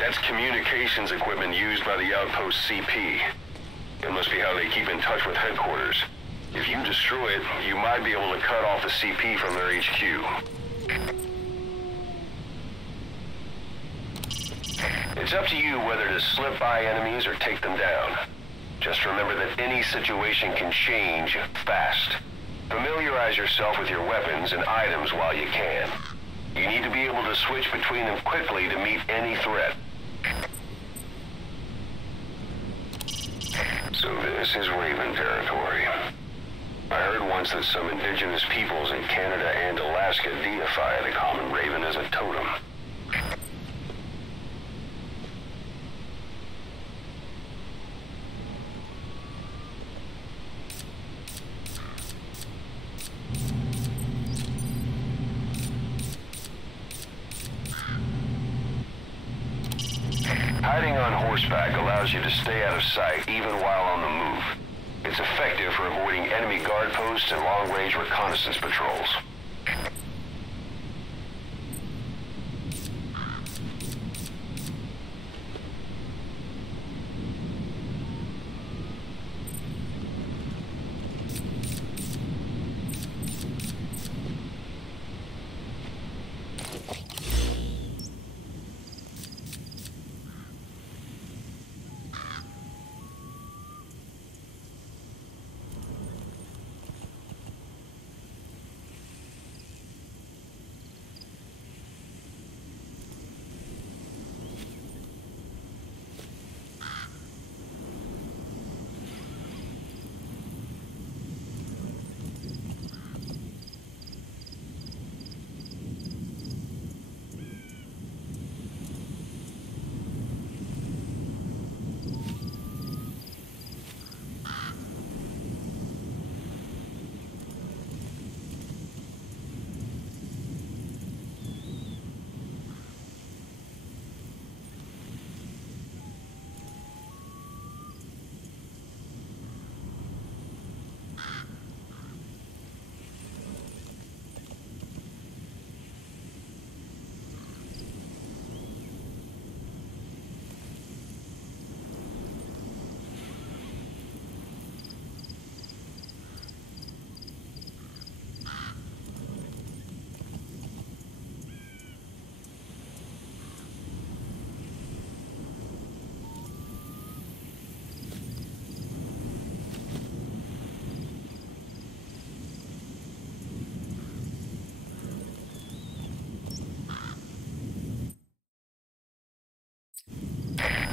That's communications equipment used by the outpost CP. It must be how they keep in touch with headquarters. If you destroy it, you might be able to cut off the CP from their HQ. It's up to you whether to slip by enemies or take them down. Just remember that any situation can change fast. Familiarize yourself with your weapons and items while you can. You need to be able to switch between them quickly to meet any threat. So this is Raven territory. I heard once that some indigenous peoples in Canada and Alaska deify the common raven as a totem. Hiding on horseback allows you to stay out of sight even while on the move. It's effective for avoiding enemy guard posts and long-range reconnaissance patrols.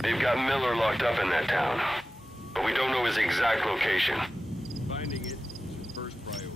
They've got Miller locked up in that town, but we don't know his exact location. Finding it is your first priority.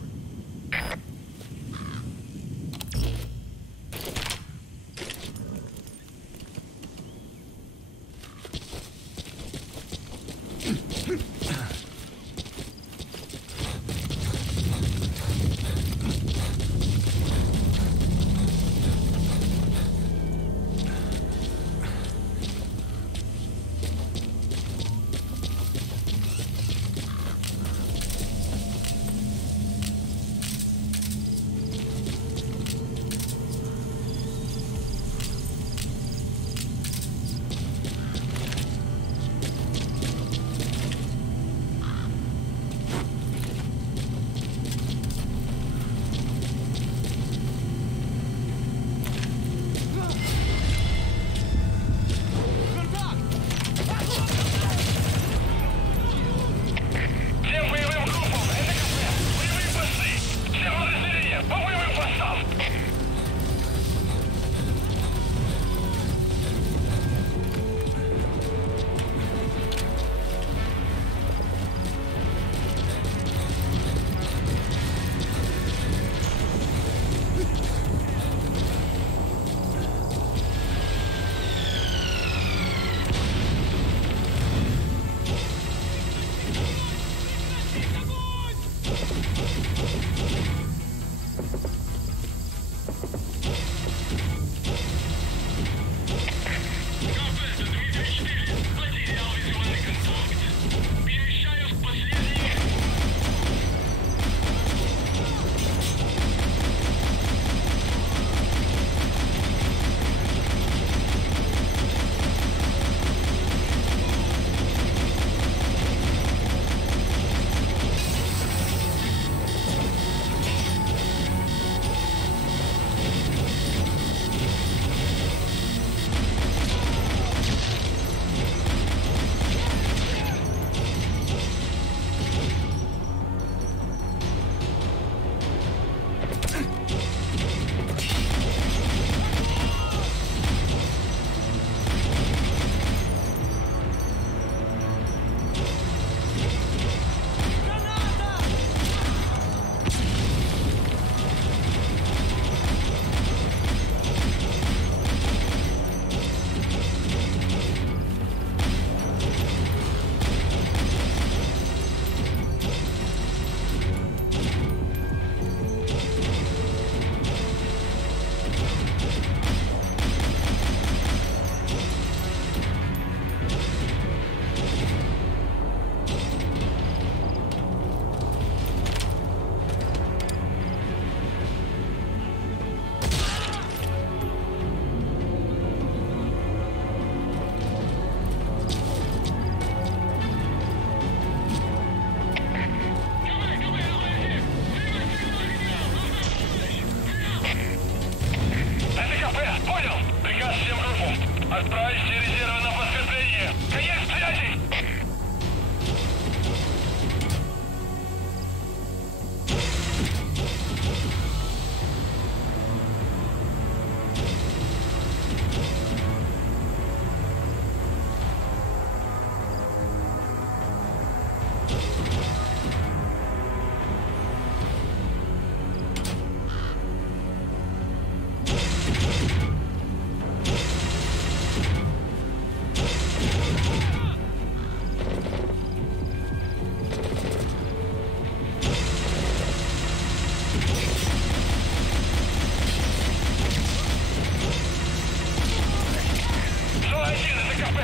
Отправьте резервы на подкрепление! Конец связи!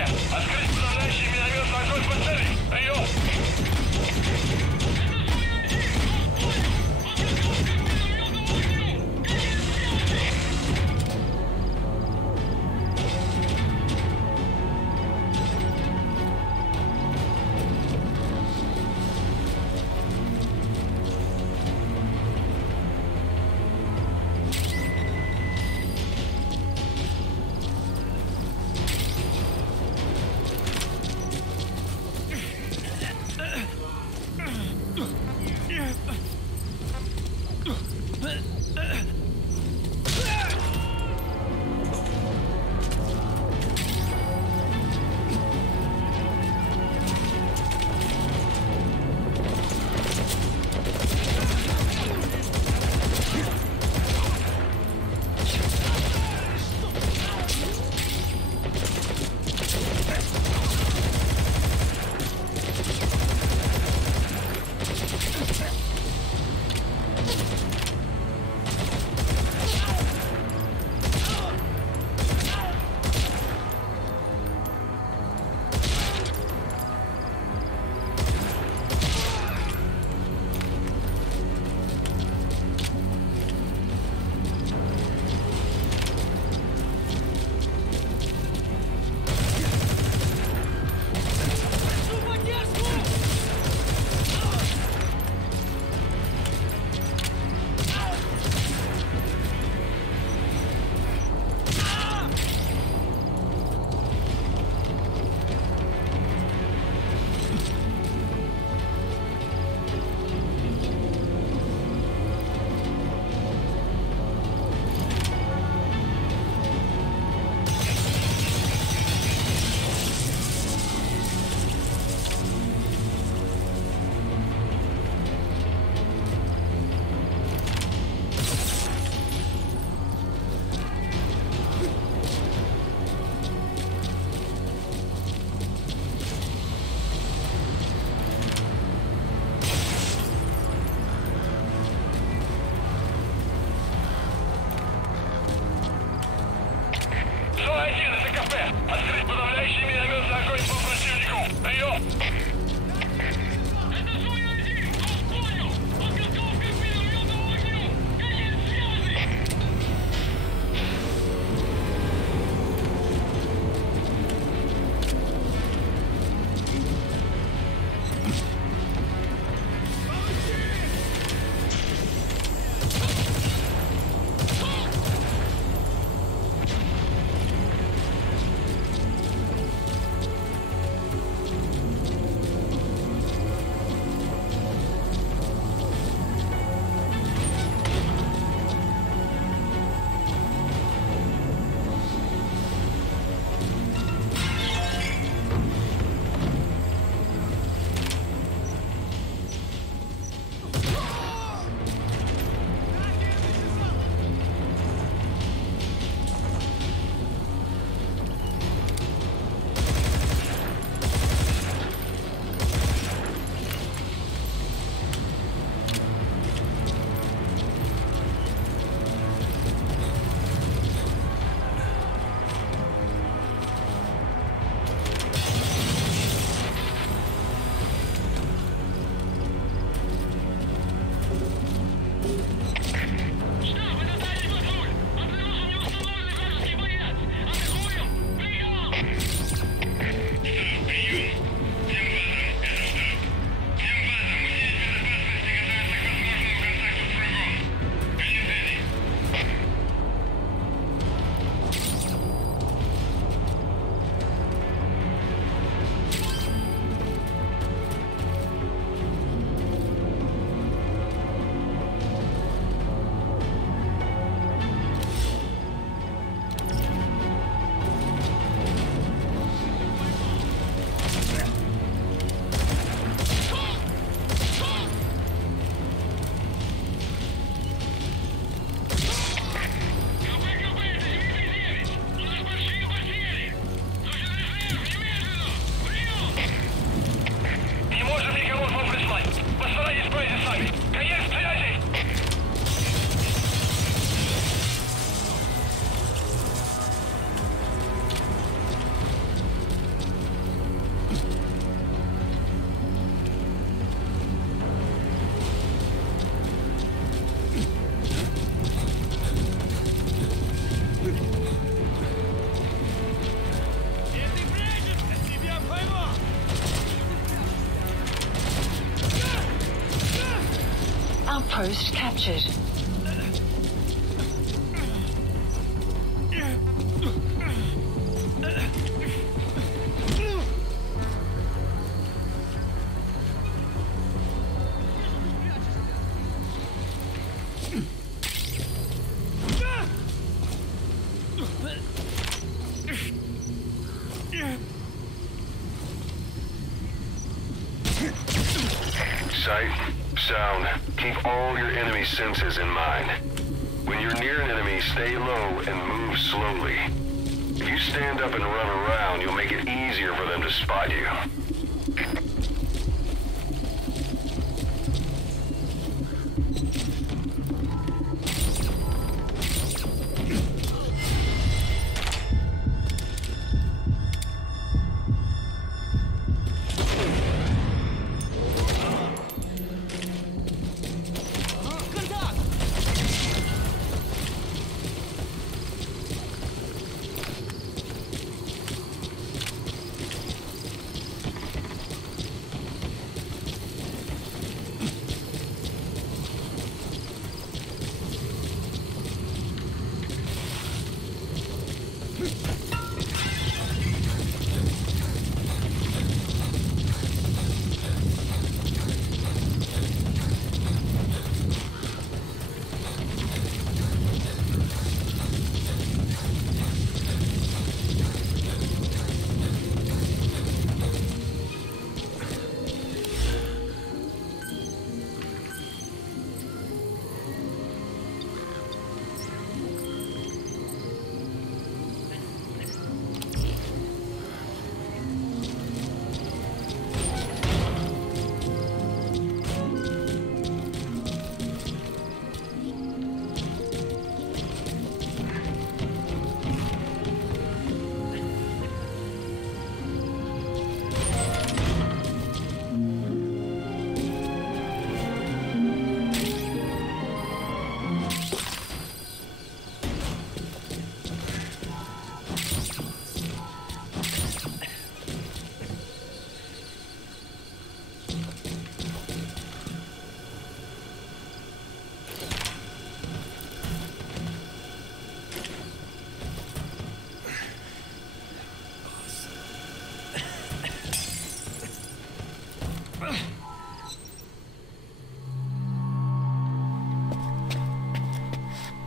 Открыть подавляющий минометный огонь по цели! Прием! outpost captured. Sight, sound, keep all your enemy senses in mind. When you're near an enemy, stay low and move slowly. If you stand up and run around, you'll make it easier for them to spot you.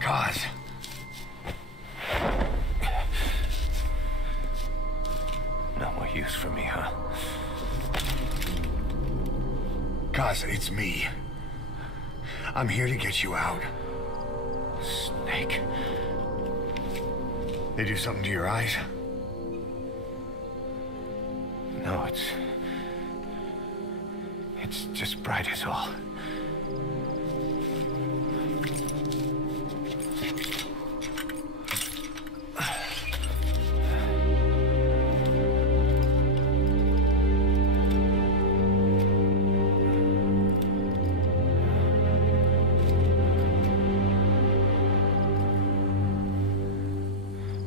God. No more use for me, huh? Gaza, it's me. I'm here to get you out. Snake. They do something to your eyes? No, it's just bright as all.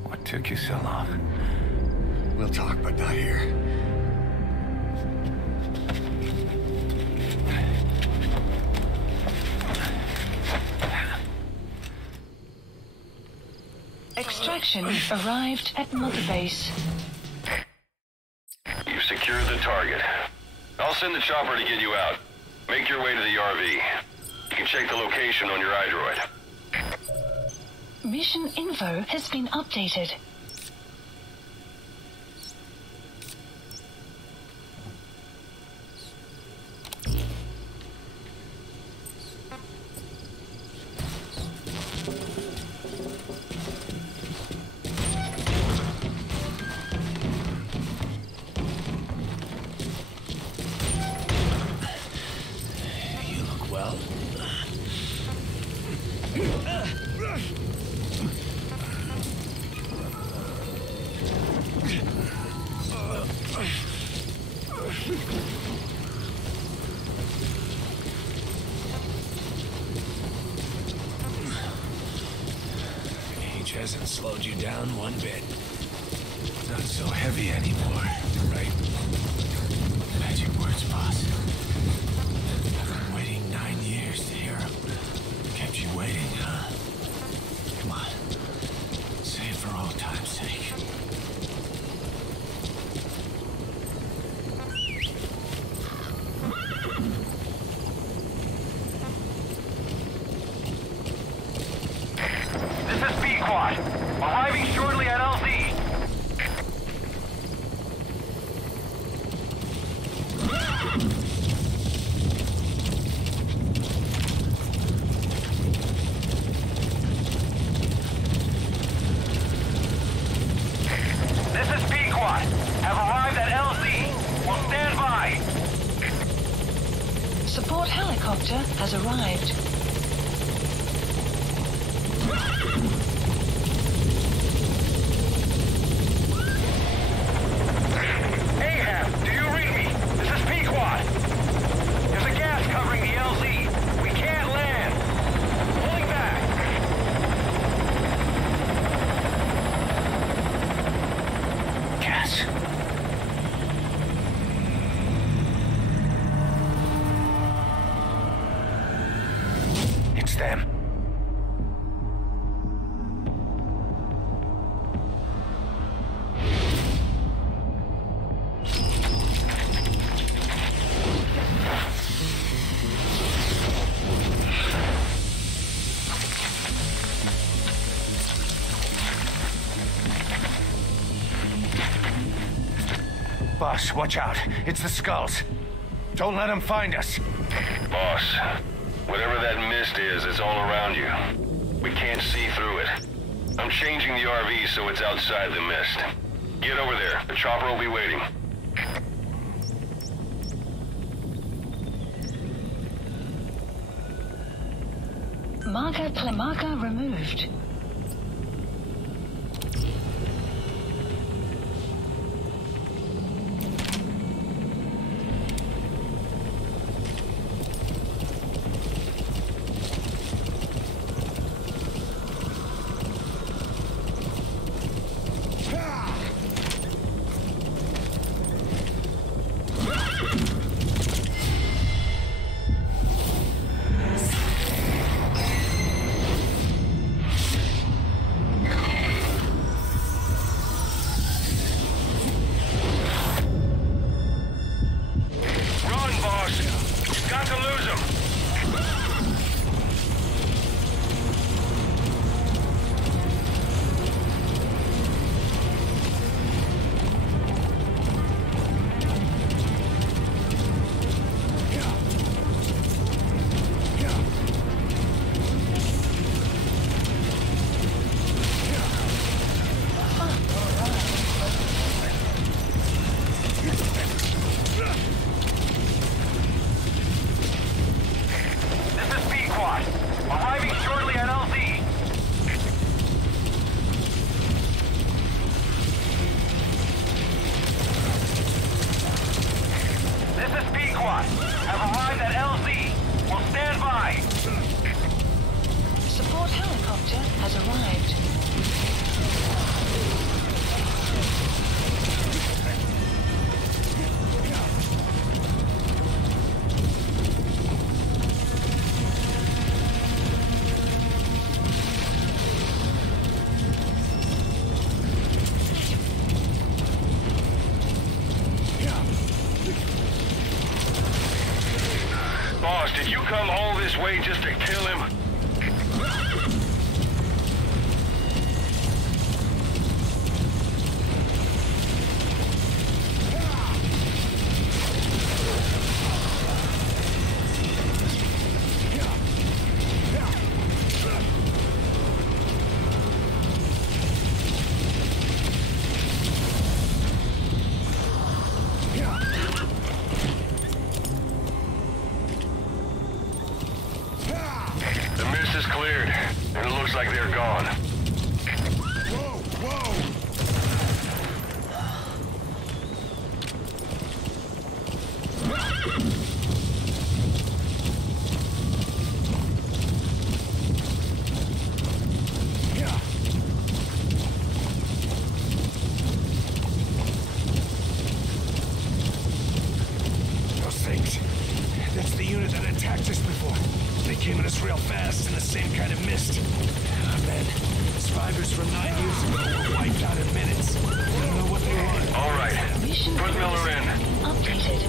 What took you so long? We'll talk, but not here. Extraction arrived at Mother Base. You've secured the target. I'll send the chopper to get you out. Make your way to the RV. You can check the location on your iDroid. Mission info has been updated. You look well. Age hasn't slowed you down one bit. Not so heavy anymore, right? Magic words, boss. I've been waiting 9 years to hear 'em. Boss, watch out. It's the skulls. Don't let them find us. Boss, whatever that mist is, it's all around you. We can't see through it. I'm changing the RV so it's outside the mist. Get over there. The chopper will be waiting. Marker removed. Boss, did you come all this way just to kill him? Like they're gone. Whoa, whoa! Those things. That's the unit that attacked us before. They came at us real fast in the same kind of mist. Oh, man. Survivors from 9 years ago were wiped out in minutes. I don't know what they want. All right. Mission Put Miller in. updated.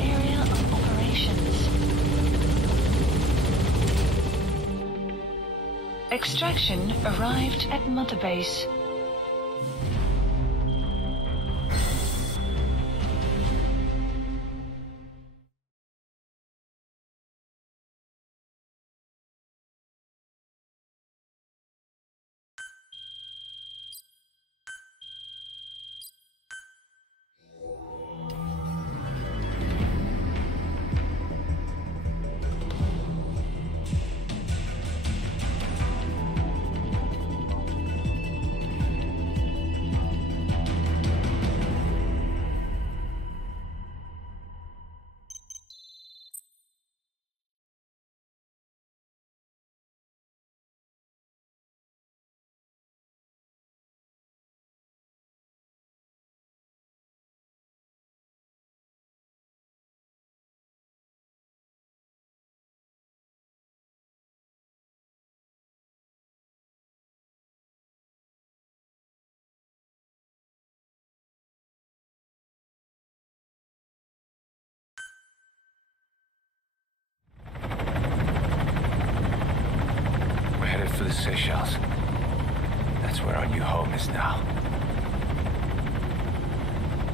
Area of operations. Extraction arrived at Mother Base. where our new home is now.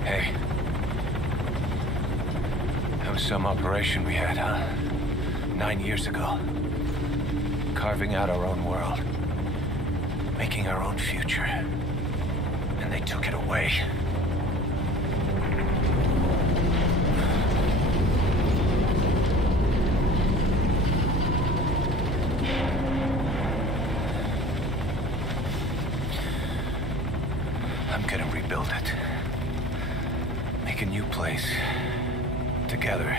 Hey. That was some operation we had, huh? 9 years ago. Carving out our own world. Making our own future. And they took it away. I'm gonna rebuild it. Make a new place. Together.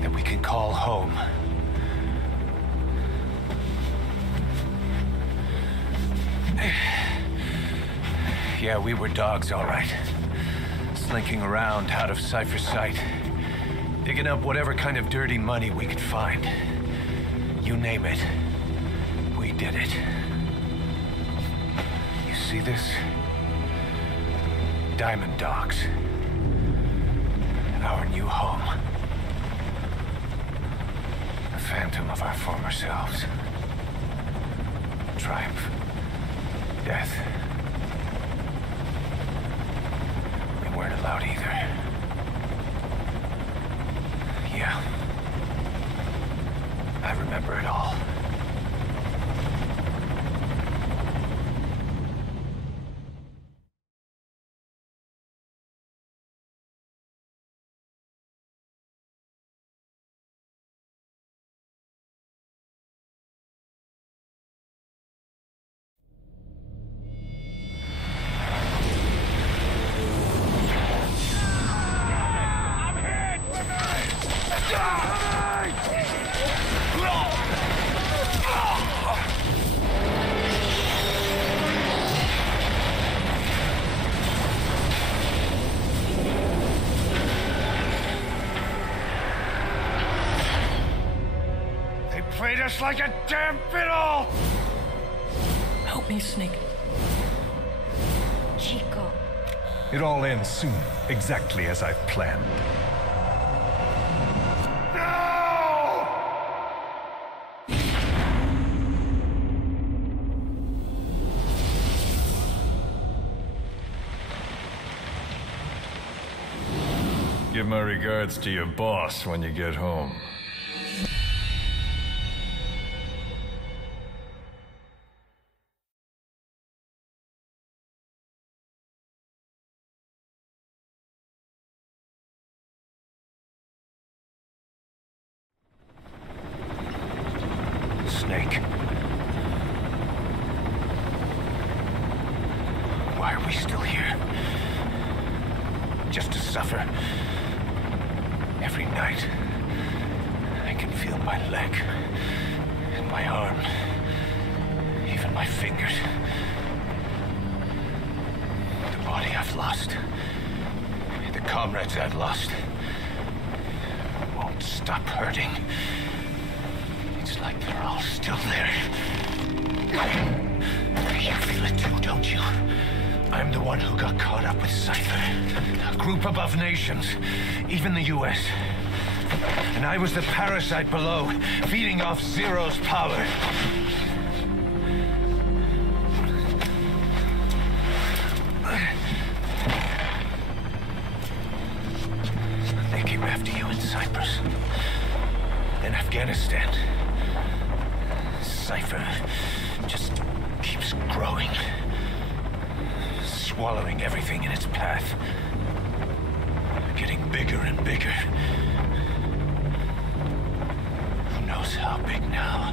That we can call home. Yeah, we were dogs, all right. Slinking around out of Cypher's sight. Digging up whatever kind of dirty money we could find. You name it. We did it. You see this? Diamond Dogs. Our new home. The phantom of our former selves. Triumph. Death. We weren't allowed either. Yeah. I remember it all. Played us like a damn fiddle! Help me, Snake. Chico. It all ends soon, exactly as I've planned. No! Give my regards to your boss when you get home. Snake. Why are we still here? Just to suffer? Every night, I can feel my leg, and my arm, even my fingers. The body I've lost, the comrades I've lost, won't stop hurting. It's like they're all still there. You feel it too, don't you? I'm the one who got caught up with Cypher. A group above nations, even the US. And I was the parasite below, feeding off Zero's power. They came after you in Cyprus. Then Afghanistan. Cypher just keeps growing. Swallowing everything in its path. Getting bigger and bigger. Who knows how big now?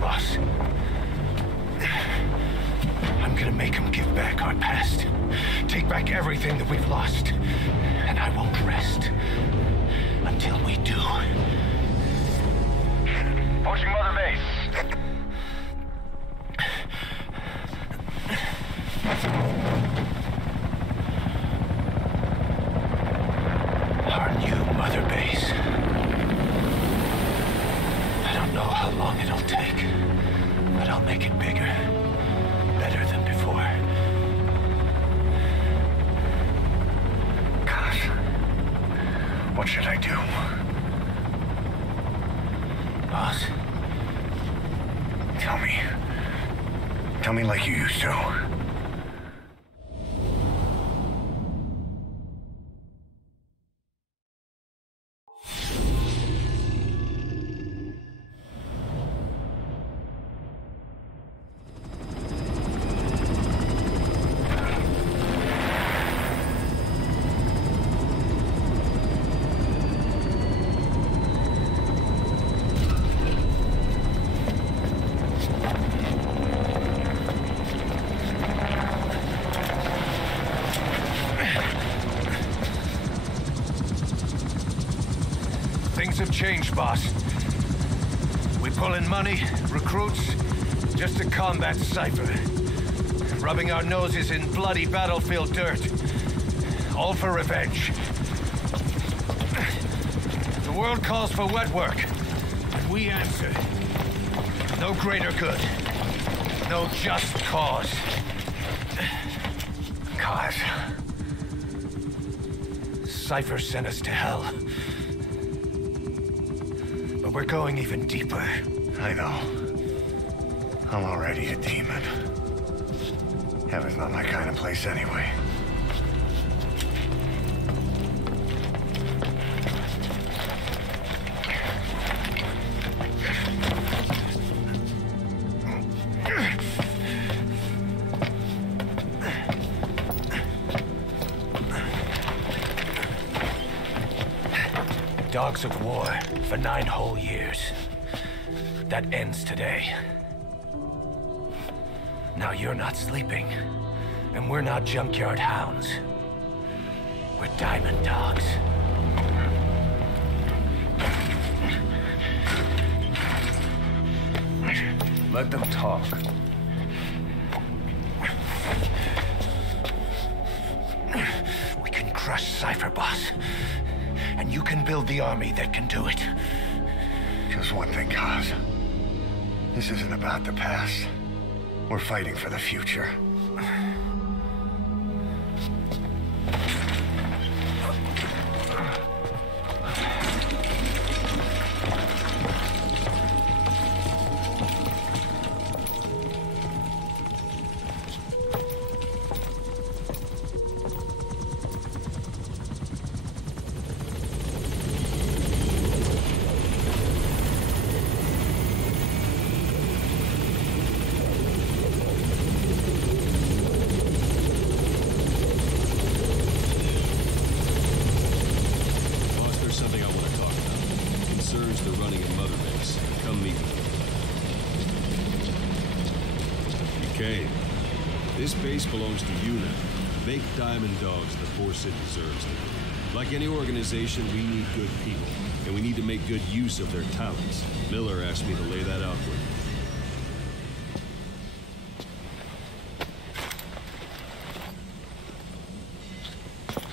Boss. I'm gonna make him give back our past. Take back everything that we've lost. And I won't rest. Until we do. Pushing Mother Base. Our new Mother Base. I don't know how long it'll take, but I'll make it bigger. Better than before. God. What should I do? Boss, Tell me. Tell me like you used to. Things have changed, boss. We pull in money, recruits, just to combat Cypher. Rubbing our noses in bloody battlefield dirt. All for revenge. The world calls for wet work, and we answer. No greater good. No just cause. Cause. Cypher sent us to hell. But we're going even deeper. I know. I'm already a demon. Heaven's not my kind of place anyway. Dogs of war for 9 whole years. That ends today. Now you're not sleeping, and we're not junkyard hounds. We're diamond dogs. Let them talk. We can crush Cypher, boss. And you can build the army that can do it. Just one thing, Kaz. This isn't about the past. We're fighting for the future. This base belongs to you now. Make Diamond Dogs the force it deserves. Like any organization, we need good people, and we need to make good use of their talents. Miller asked me to lay that out for you.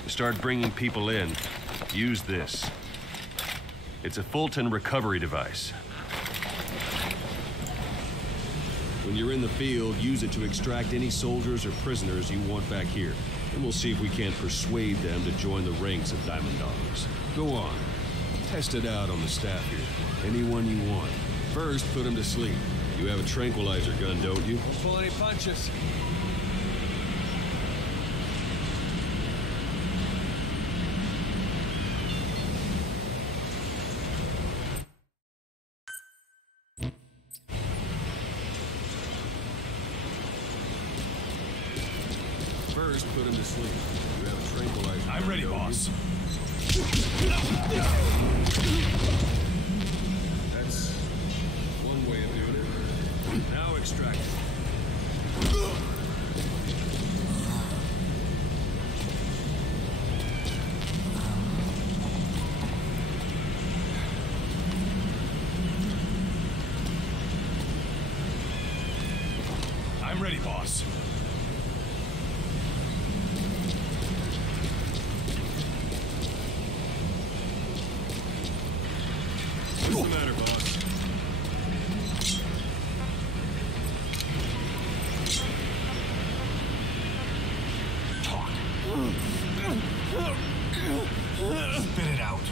To start bringing people in, use this. It's a Fulton recovery device. When you're in the field, use it to extract any soldiers or prisoners you want back here. And we'll see if we can't persuade them to join the ranks of Diamond Dogs. Go on. Test it out on the staff here. Anyone you want. First, put them to sleep. You have a tranquilizer gun, don't you? Don't pull any punches. First, put him to sleep. You have a tranquilizer. I'm ready, boss. That's one way of doing it. Now extract it. I'm ready, boss. What's the matter, boss? Talk. Spit it out.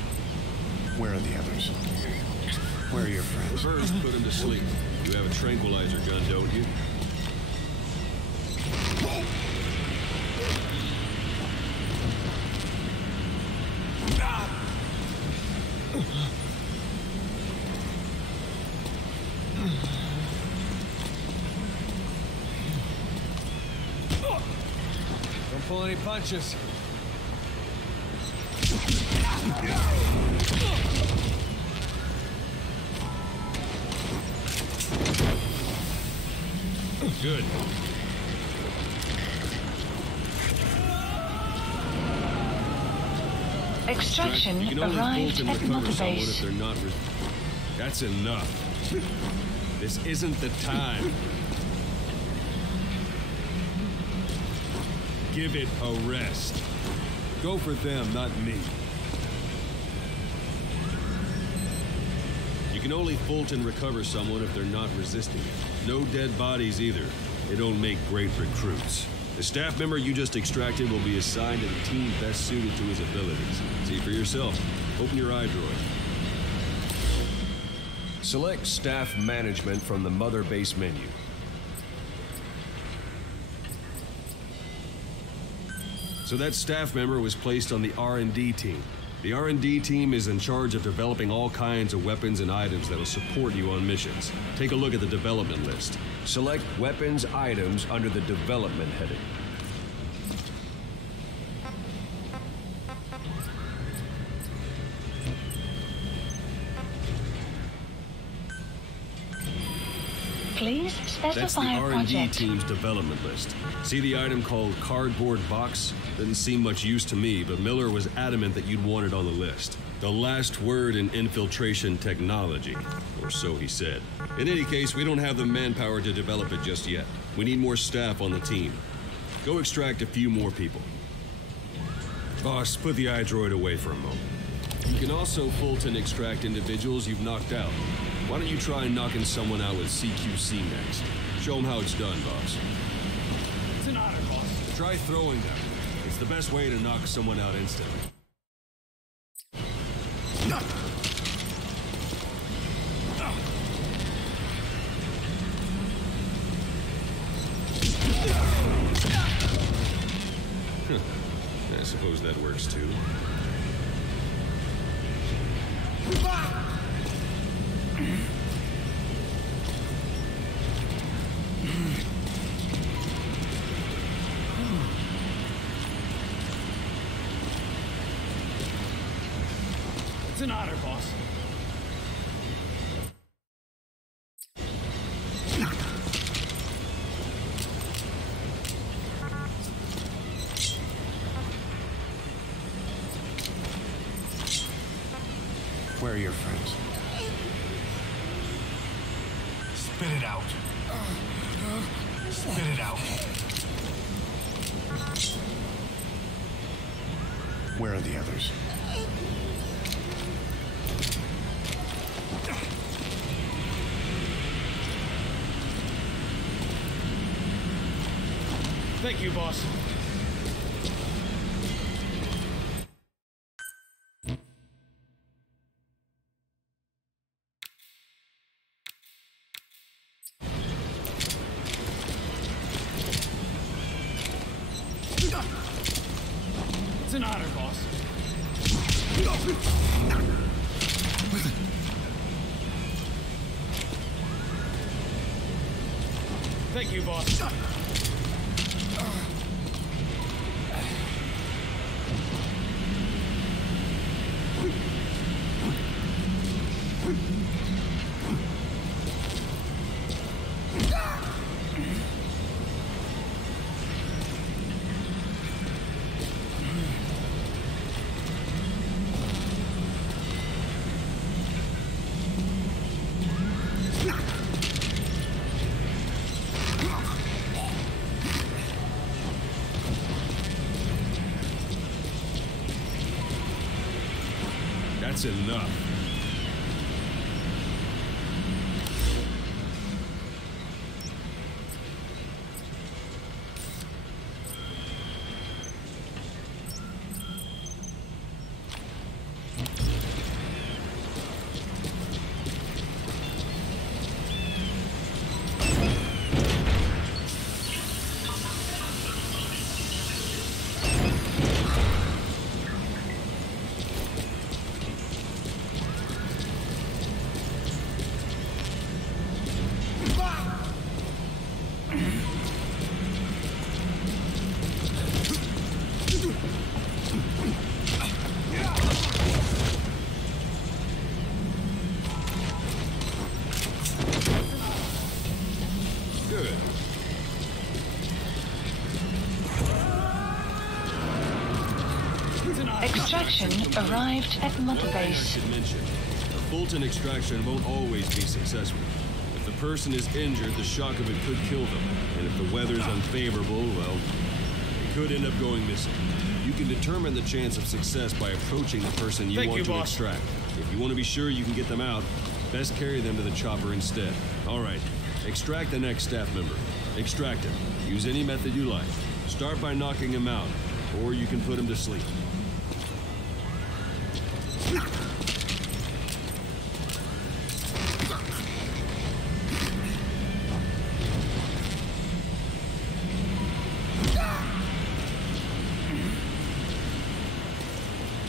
Where are the others? Where are your friends? First, put him to sleep. You have a tranquilizer gun, don't you? Don't pull any punches. Good. Extraction You can only arrived bolt and at recover Mother someone if Base. they're not. That's enough. This isn't the time. Give it a rest. Go for them, not me. You can only bolt and recover someone if they're not resisting it. No dead bodies either. They don't make great recruits. The staff member you just extracted will be assigned to the team best suited to his abilities. See for yourself. Open your iDroid. Select Staff Management from the Mother Base menu. So that staff member was placed on the R&D team. The R&D team is in charge of developing all kinds of weapons and items that will support you on missions. Take a look at the development list. Select Weapons Items under the Development heading. Please That's the specify a R&D project. team's development list. See the item called Cardboard Box? Didn't seem much use to me, but Miller was adamant that you'd want it on the list. The last word in infiltration technology, or so he said. In any case, we don't have the manpower to develop it just yet. We need more staff on the team. Go extract a few more people. Boss, put the iDroid away for a moment. You can also Fulton extract individuals you've knocked out. Why don't you try knocking someone out with CQC next? Show them how it's done, boss. It's an honor, boss. Try throwing them. It's the best way to knock someone out instantly. I suppose that works too. It's an honor, boss. Where are your friends? Spit it out. Spit it out. Where are the others? Thank you, boss. It's an honor, boss. Thank you, boss. That's enough. Extraction arrived at Mother One thing I Base. should mention, a Fulton extraction won't always be successful. If the person is injured, the shock of it could kill them. And if the weather's unfavorable, well, they could end up going missing. You can determine the chance of success by approaching the person you want to extract. If you want to be sure you can get them out, best carry them to the chopper instead. All right, extract the next staff member. Extract him. Use any method you like. Start by knocking him out, or you can put him to sleep.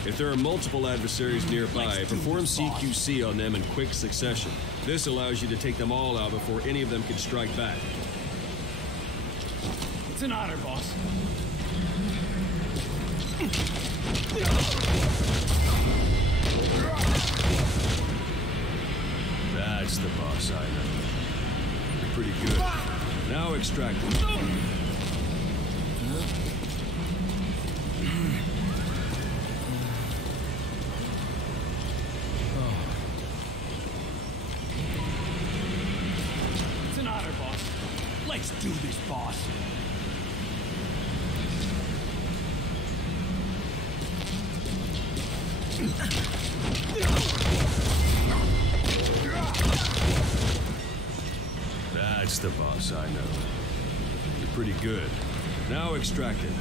If there are multiple adversaries nearby, perform CQC on them in quick succession. This allows you to take them all out before any of them can strike back. It's an honor, boss. That's the boss I know. You're pretty good. Now extract him. It's an honor, boss. Let's do this, boss. That's the boss I know. You're pretty good. Now extract it.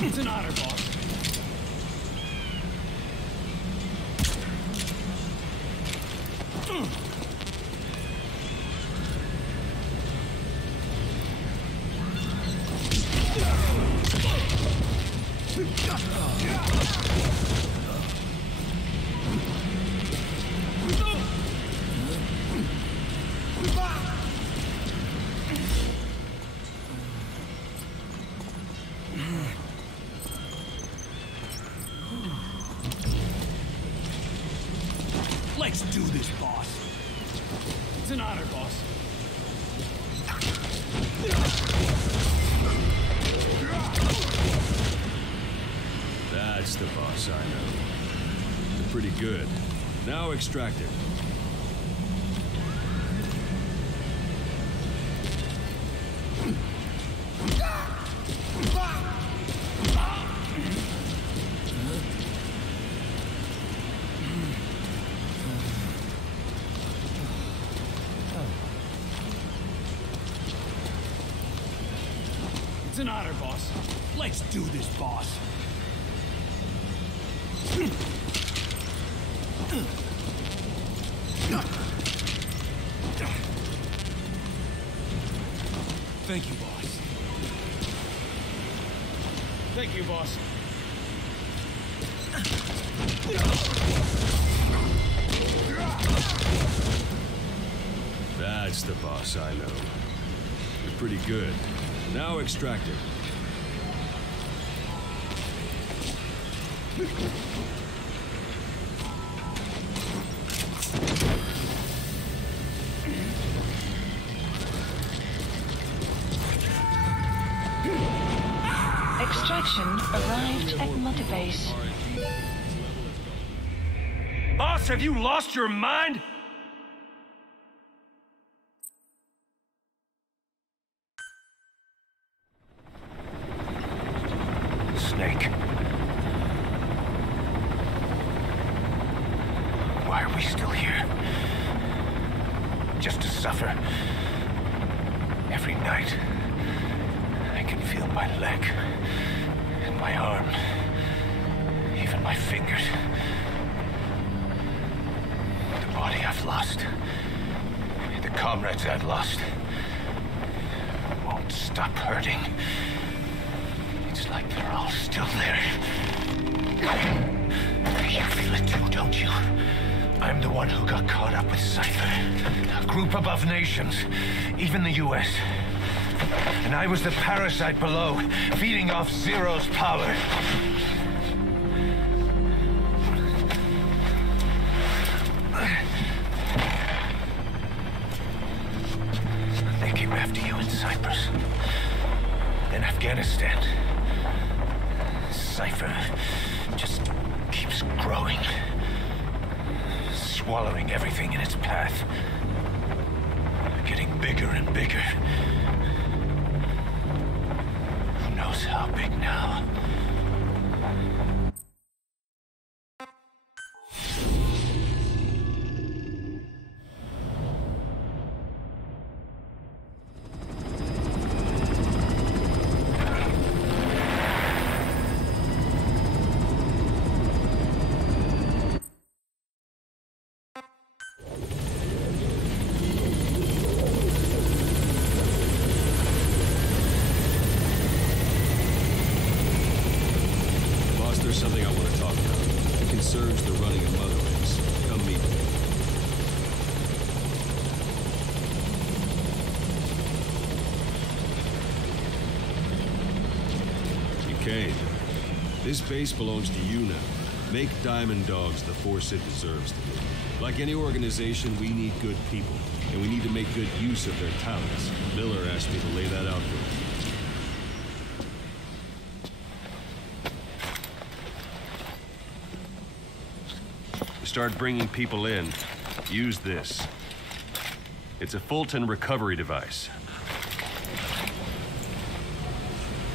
It's an honor, boss. Let's do this, boss. It's an honor, boss. That's the boss I know. You're pretty good. Now extract it. It's an honor, boss. Let's do this, boss. Thank you, boss. Thank you, boss. That's the boss I know. You're pretty good. Now extract it. Extraction arrived at Mother Base. Boss, have you lost your mind? Snake. Why are we still here? Just to suffer. Every night, I can feel my leg and my arm, even my fingers. The body I've lost, the comrades I've lost, won't stop hurting. It's like they're all still there. You feel it too, don't you? I'm the one who got caught up with Cypher. A group above nations, even the U.S. And I was the parasite below, feeding off Zero's power. They came after you in Cyprus. Then Afghanistan. Cypher just keeps growing. Swallowing everything in its path. Getting bigger and bigger. Who knows how big now? There's something I want to talk about. It concerns the running of Mother Base. Come meet me. You came. This base belongs to you now. Make Diamond Dogs the force it deserves to be. Like any organization, we need good people, and we need to make good use of their talents. Miller asked me to lay that out for you. Start bringing people in. Use this. It's a Fulton recovery device.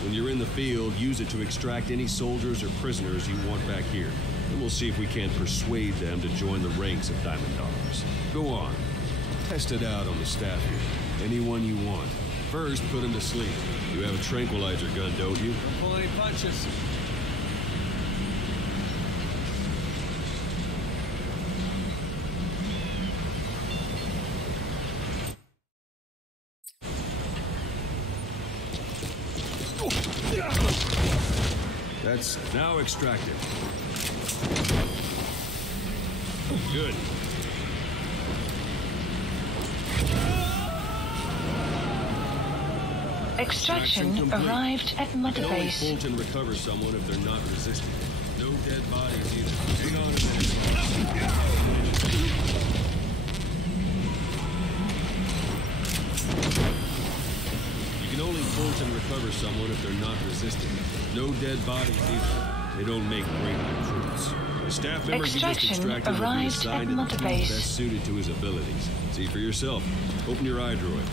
When you're in the field, use it to extract any soldiers or prisoners you want back here. And we'll see if we can't persuade them to join the ranks of Diamond Dogs. Go on. Test it out on the staff here. Anyone you want. First, put them to sleep. You have a tranquilizer gun, don't you? Don't pull any punches. That's now extracted. Good. Extraction arrived at Mother Can only Base. Fulton recover someone if they're not resisting. No dead bodies either. Hang on a minute. You can only Fulton recover someone if they're not resisting. No dead bodies either. They don't make great recruits. The staff member you just Extraction extracted will be arrived assigned at to the Mother team Base. best suited to his abilities. See for yourself. Open your iDroid.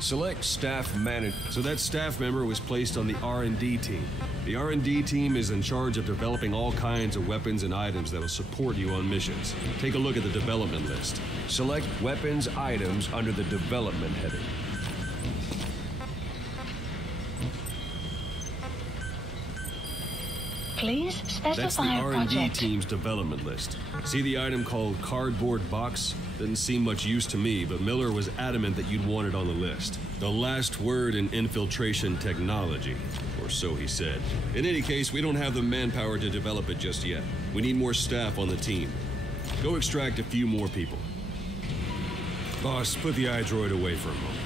Select staff manager. So that staff member was placed on the R&D team. The R&D team is in charge of developing all kinds of weapons and items that will support you on missions. Take a look at the development list. Select weapons items under the development heading. Please That's the specify a R&D project. team's development list. See the item called cardboard box? Didn't seem much use to me, but Miller was adamant that you'd want it on the list. The last word in infiltration technology, or so he said. In any case, we don't have the manpower to develop it just yet. We need more staff on the team. Go extract a few more people. Boss, put the iDroid away for a moment.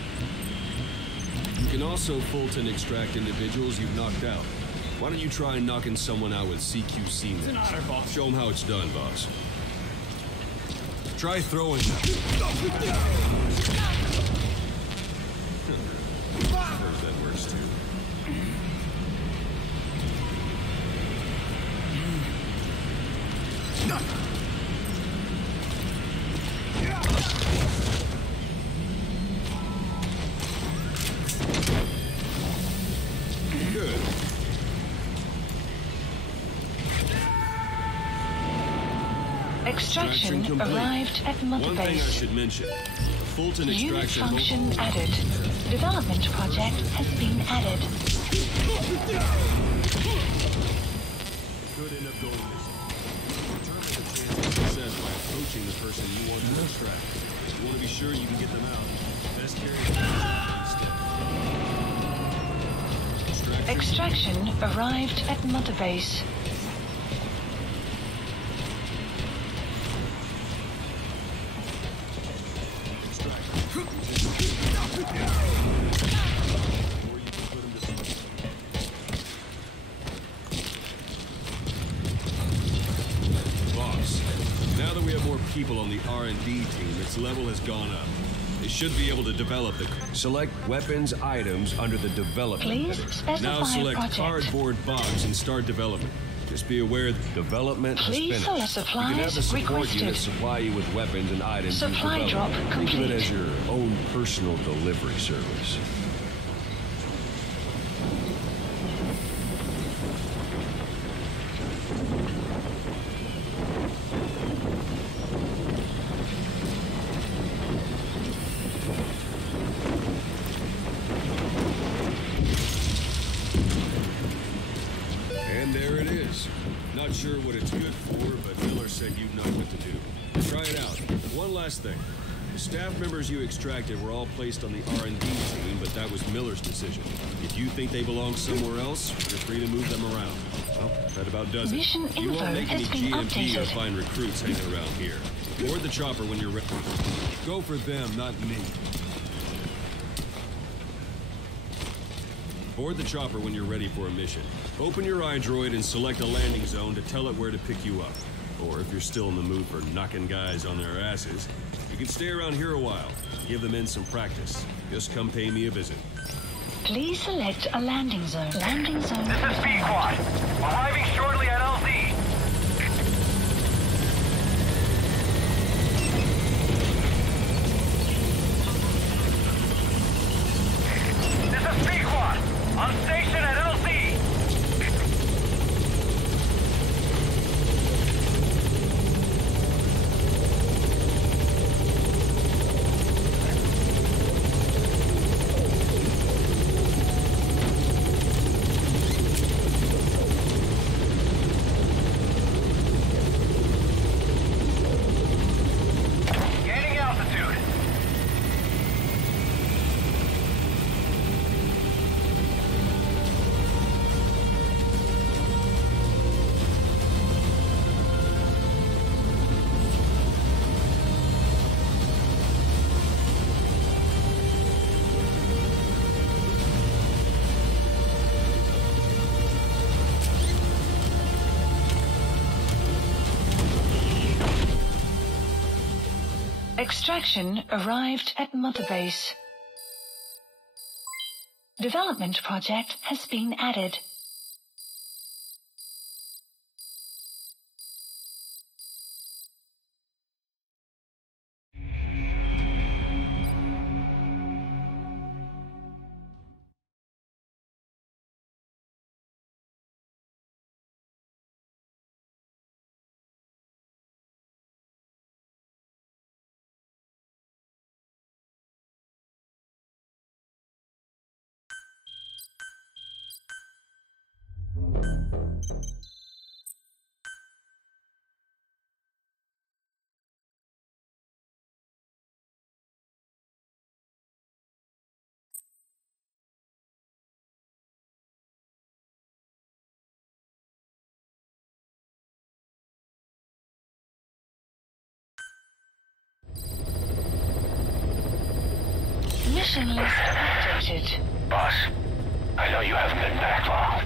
You can also Fulton extract individuals you've knocked out. Why don't you try knocking someone out with CQC next? It's an honor, boss. Show them how it's done, boss. Try throwing them. That works too. Good. Extraction complete. arrived at Mother One thing I Base. should mention. Fulton Unit extraction function added. Development project has been added. could end up going missing. Determine the chance of success by approaching the person you want to extract. You want to be sure you can get them out. Best carry the Extraction arrived at Mother Base. people on the R&D team, its level has gone up. They should be able to develop the... Select weapons items under the development. Please specify Now select project. cardboard box and start development. Just be aware that development Please is select finished. You supplies can have the support requested. unit supply you with weapons and items. Supply you develop. drop Think of it complete. as your own personal delivery service. And there it is. Not sure what it's good for, but Miller said you'd know what to do. Try it out. One last thing. The staff members you extracted were all placed on the R&D team, but that was Miller's decision. If you think they belong somewhere else, you're free to move them around. Well, that about does it. Mission You info won't make any has been GMP or updated. find recruits hanging around here. Board the chopper when you're ready. Go for them, not me. Board the chopper when you're ready for a mission. Open your iDroid and select a landing zone to tell it where to pick you up. Or if you're still in the mood for knocking guys on their asses, you can stay around here a while. Give the men some practice. Just come pay me a visit. Please select a landing zone. Landing zone. This is B-Quad. Arriving shortly at LZ. This is B-Quad. On station at LZ. Gaining altitude. Extraction arrived at Mother Base. Development project has been added. Mission list updated. Boss, I know you haven't been back long,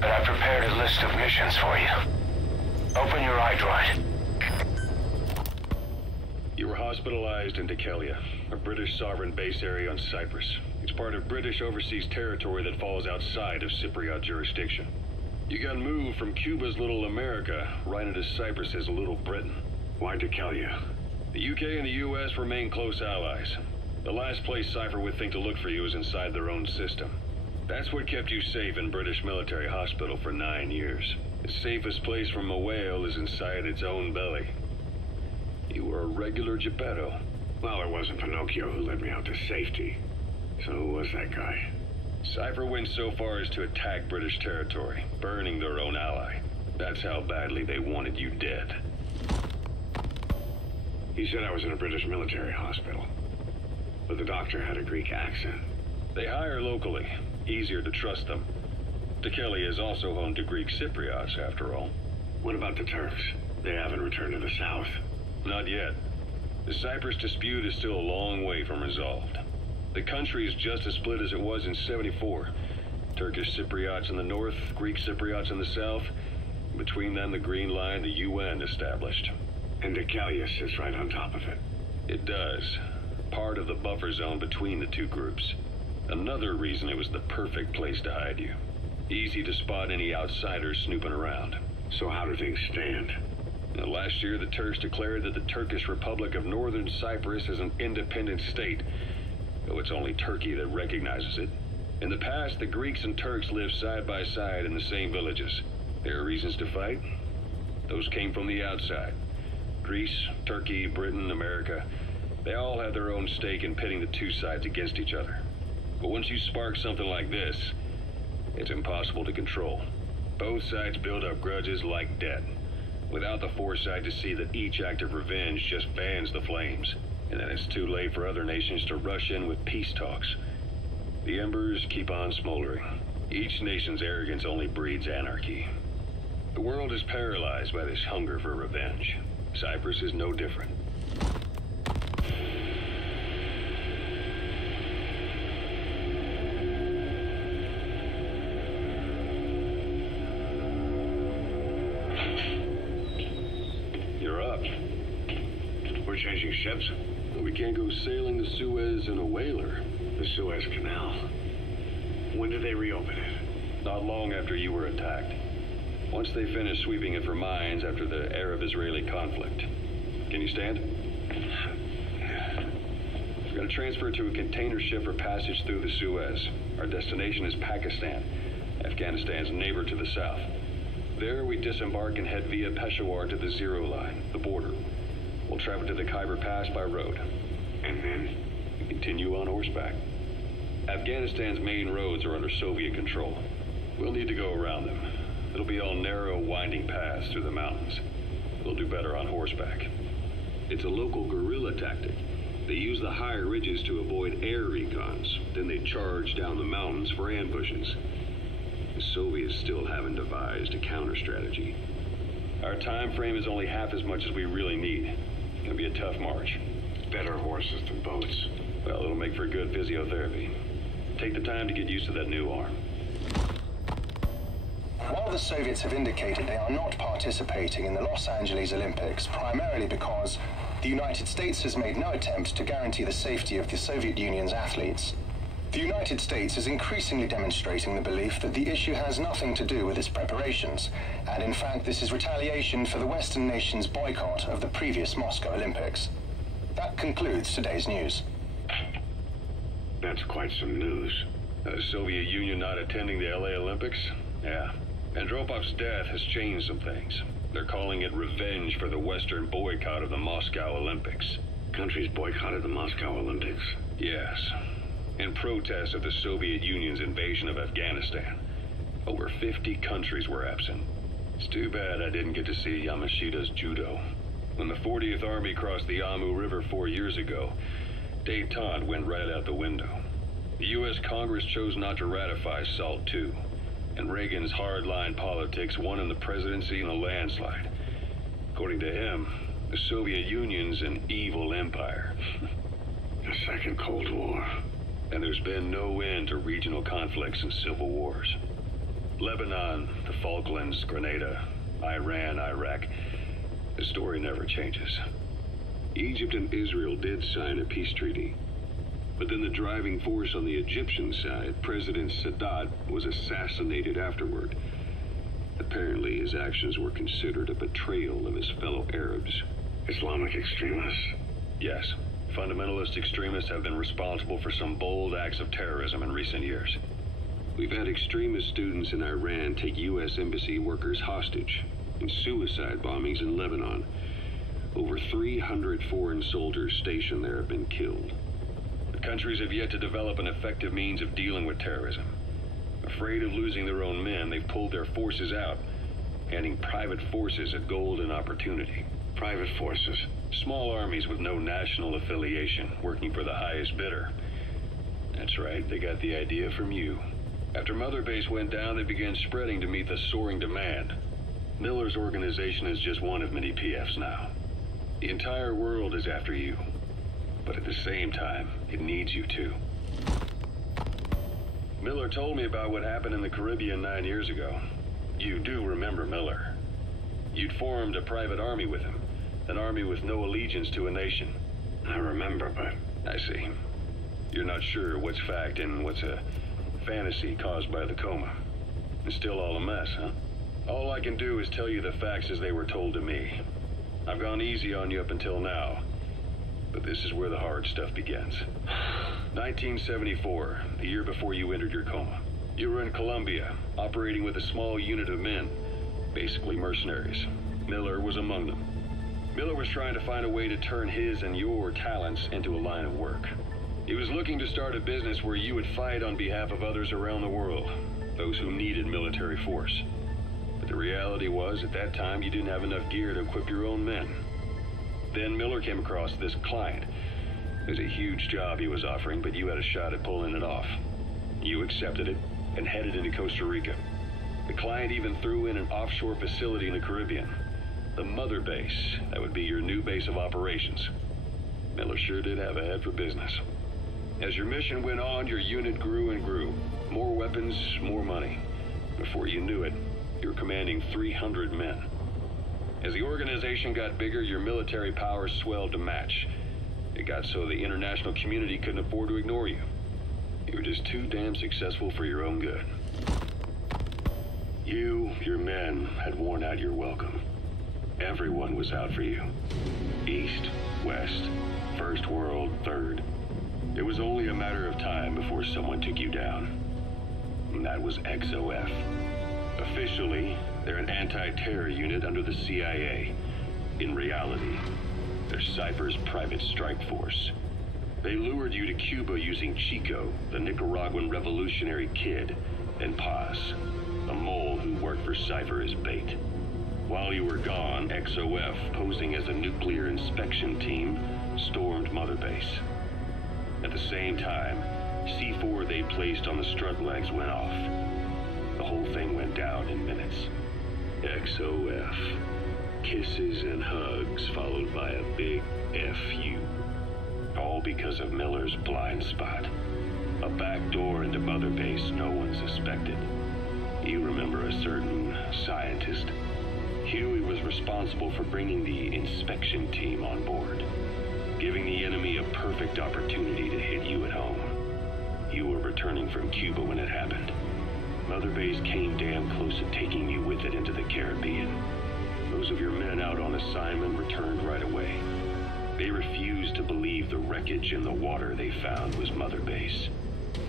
but I've prepared a list of missions for you. Open your iDroid. You were hospitalized in Dekelia, a British sovereign base area on Cyprus. It's part of British overseas territory that falls outside of Cypriot jurisdiction. You got moved from Cuba's Little America right into Cyprus's Little Britain. Why Dekelia? The UK and the US remain close allies. The last place Cypher would think to look for you is inside their own system. That's what kept you safe in British military hospital for 9 years. The safest place from a whale is inside its own belly. You were a regular Geppetto. Well, it wasn't Pinocchio who led me out to safety. So who was that guy? Cypher went so far as to attack British territory, burning their own ally. That's how badly they wanted you dead. He said I was in a British military hospital. But the doctor had a Greek accent. They hire locally. Easier to trust them. Dekelia is also home to Greek Cypriots, after all. What about the Turks? They haven't returned to the south. Not yet. The Cyprus dispute is still a long way from resolved. The country is just as split as it was in '74. Turkish Cypriots in the north, Greek Cypriots in the south. Between them, the Green Line, the UN established. And Decalia sits right on top of it. It does. Part of the buffer zone between the two groups. Another reason it was the perfect place to hide you. Easy to spot any outsiders snooping around. So how do things stand? Now, last year, the Turks declared that the Turkish Republic of Northern Cyprus is an independent state, though it's only Turkey that recognizes it. In the past, the Greeks and Turks lived side by side in the same villages. There are reasons to fight. Those came from the outside. Greece, Turkey, Britain, America, they all had their own stake in pitting the two sides against each other. But once you spark something like this, it's impossible to control. Both sides build up grudges like debt, without the foresight to see that each act of revenge just fans the flames. And then it's too late for other nations to rush in with peace talks. The embers keep on smoldering. Each nation's arrogance only breeds anarchy. The world is paralyzed by this hunger for revenge. Cyprus is no different. You're up. We're changing ships? We can't go sailing the Suez in a whaler. The Suez Canal. When did they reopen it? Not long after you were attacked. Once they finished sweeping it for mines after the Arab-Israeli conflict. Can you stand? We're going to transfer to a container ship for passage through the Suez. Our destination is Pakistan, Afghanistan's neighbor to the south. There we disembark and head via Peshawar to the Zero Line, the border. We'll travel to the Khyber Pass by road. And then? We continue on horseback. Afghanistan's main roads are under Soviet control. We'll need to go around them. It'll be all narrow, winding paths through the mountains. We'll do better on horseback. It's a local guerrilla tactic. They use the higher ridges to avoid air recons. Then they charge down the mountains for ambushes. The Soviets still haven't devised a counter-strategy. Our time frame is only half as much as we really need. It'll be a tough march. Better horses than boats. Well, it'll make for good physiotherapy. Take the time to get used to that new arm. While the Soviets have indicated they are not participating in the Los Angeles Olympics, primarily because the United States has made no attempt to guarantee the safety of the Soviet Union's athletes, the United States is increasingly demonstrating the belief that the issue has nothing to do with its preparations, and in fact this is retaliation for the Western nation's boycott of the previous Moscow Olympics. That concludes today's news. That's quite some news. The Soviet Union not attending the LA Olympics? Yeah. Andropov's death has changed some things. They're calling it revenge for the Western boycott of the Moscow Olympics. Countries boycotted the Moscow Olympics? Yes. In protest of the Soviet Union's invasion of Afghanistan. Over 50 countries were absent. It's too bad I didn't get to see Yamashita's judo. When the 40th Army crossed the Amu River 4 years ago, détente went right out the window. The U.S. Congress chose not to ratify SALT II. And Reagan's hardline politics won him the presidency in a landslide. According to him, the Soviet Union's an evil empire. The Second Cold War. And there's been no end to regional conflicts and civil wars. Lebanon, the Falklands, Grenada, Iran, Iraq. The story never changes. Egypt and Israel did sign a peace treaty. But then the driving force on the Egyptian side, President Sadat, was assassinated afterward. Apparently his actions were considered a betrayal of his fellow Arabs. Islamic extremists? Yes. Fundamentalist extremists have been responsible for some bold acts of terrorism in recent years. We've had extremist students in Iran take U.S. embassy workers hostage, and suicide bombings in Lebanon. Over 300 foreign soldiers stationed there have been killed. Countries have yet to develop an effective means of dealing with terrorism. Afraid of losing their own men, they've pulled their forces out, handing private forces a golden opportunity. Private forces? Small armies with no national affiliation, working for the highest bidder. That's right, they got the idea from you. After Mother Base went down, they began spreading to meet the soaring demand. Miller's organization is just one of many PFs now. The entire world is after you. But at the same time, it needs you too. Miller told me about what happened in the Caribbean 9 years ago. You do remember Miller. You'd formed a private army with him, An army with no allegiance to a nation. I remember, but... I see. You're not sure what's fact and what's a fantasy caused by the coma. It's still all a mess, huh? All I can do is tell you the facts as they were told to me. I've gone easy on you up until now, but this is where the hard stuff begins. 1974, the year before you entered your coma. You were in Colombia, operating with a small unit of men, basically mercenaries. Miller was among them. Miller was trying to find a way to turn his and your talents into a line of work. He was looking to start a business where you would fight on behalf of others around the world, those who needed military force. But the reality was, at that time, you didn't have enough gear to equip your own men. Then Miller came across this client. It was a huge job he was offering, but you had a shot at pulling it off. You accepted it and headed into Costa Rica. The client even threw in an offshore facility in the Caribbean. The mother base, that would be your new base of operations. Miller sure did have a head for business. As your mission went on, your unit grew and grew. More weapons, more money. Before you knew it, you were commanding 300 men. As the organization got bigger, your military powers swelled to match. It got so the international community couldn't afford to ignore you. You were just too damn successful for your own good. You, your men, had worn out your welcome. Everyone was out for you. East, West, First World, Third. It was only a matter of time before someone took you down. And that was XOF. Officially, they're an anti-terror unit under the CIA. In reality, they're Cypher's private strike force. They lured you to Cuba using Chico, the Nicaraguan revolutionary kid, and Paz, a mole who worked for Cypher as bait. While you were gone, XOF, posing as a nuclear inspection team, stormed Mother Base. At the same time, C4 they placed on the strut legs went off. The whole thing went down in minutes. XOF. Kisses and hugs followed by a big FU. All because of Miller's blind spot. A back door into Mother Base no one suspected. You remember a certain scientist. Huey was responsible for bringing the inspection team on board, giving the enemy a perfect opportunity to hit you at home. You were returning from Cuba when it happened. Mother Base came damn close to taking you with it into the Caribbean. Those of your men out on assignment returned right away. They refused to believe the wreckage in the water they found was Mother Base.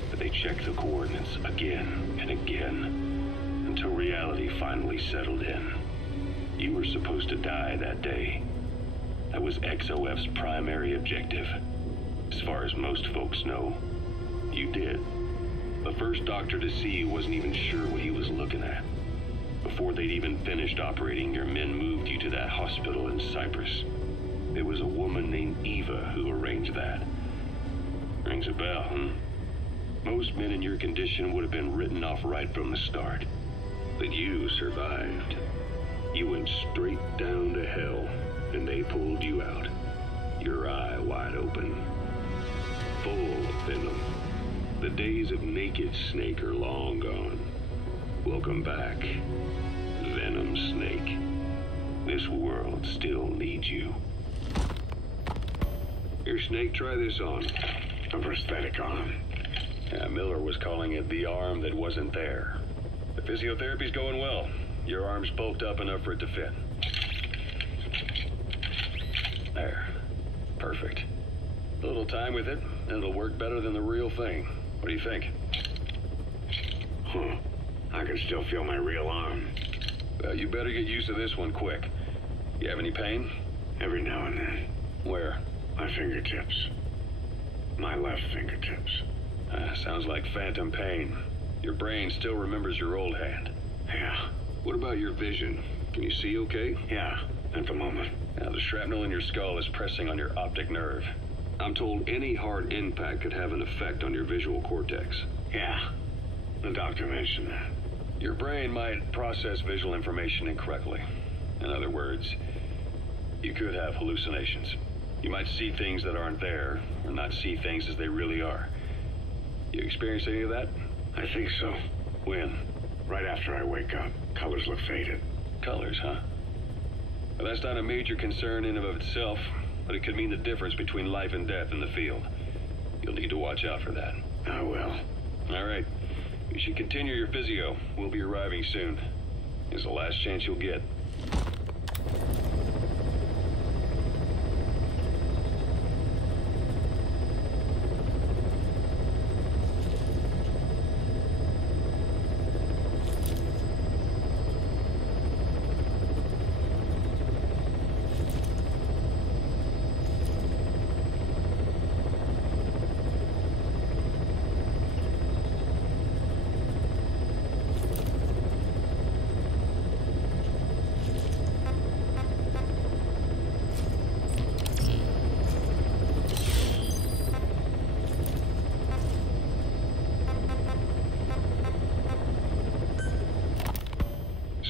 But they checked the coordinates again and again, until reality finally settled in. You were supposed to die that day. That was XOF's primary objective. As far as most folks know, you did. The first doctor to see you wasn't even sure what he was looking at. Before they'd even finished operating, your men moved you to that hospital in Cyprus. There was a woman named Eva who arranged that. Rings a bell, huh? Most men in your condition would have been written off right from the start. But you survived. You went straight down to hell, and they pulled you out. Your eye wide open. Full of venom. The days of naked Snake are long gone. Welcome back, Venom Snake. This world still needs you. Here, Snake, try this on. A prosthetic arm. Yeah, Miller was calling it the arm that wasn't there. The physiotherapy's going well. Your arm's bulked up enough for it to fit. There. Perfect. A little time with it, and it'll work better than the real thing. What do you think? Huh. I can still feel my real arm. Well, you better get used to this one quick. You have any pain? Every now and then. Where? My fingertips. My left fingertips. Sounds like phantom pain. Your brain still remembers your old hand. Yeah. What about your vision? Can you see okay? Yeah, at the moment. Now, the shrapnel in your skull is pressing on your optic nerve. I'm told any hard impact could have an effect on your visual cortex. Yeah, the doctor mentioned that. Your brain might process visual information incorrectly. In other words, you could have hallucinations. You might see things that aren't there, or not see things as they really are. You experience any of that? I think so. When? Right after I wake up. Colors look faded. Colors, huh? Well, that's not a major concern in and of itself, but it could mean the difference between life and death in the field. You'll need to watch out for that. I will. All right. You should continue your physio. We'll be arriving soon. It's the last chance you'll get.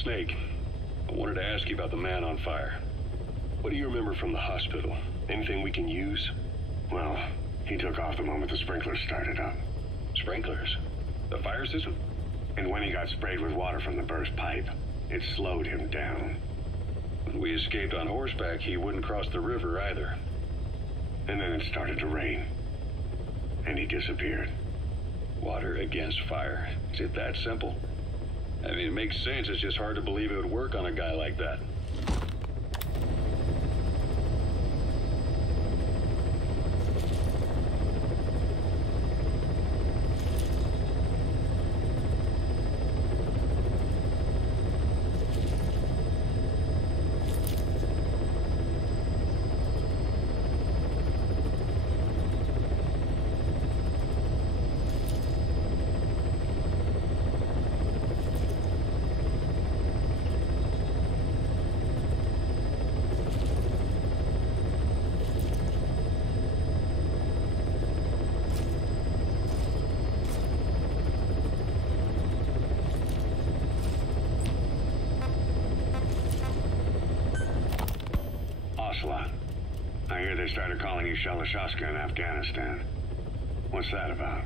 Snake, I wanted to ask you about the man on fire. What do you remember from the hospital? Anything we can use? Well, he took off the moment the sprinklers started up. Sprinklers? The fire system? And when he got sprayed with water from the burst pipe, it slowed him down. When we escaped on horseback, he wouldn't cross the river either. And then it started to rain. And he disappeared. Water against fire. Is it that simple? I mean, it makes sense. It's just hard to believe it would work on a guy like that. I hear they started calling you Shalashashka in Afghanistan. What's that about?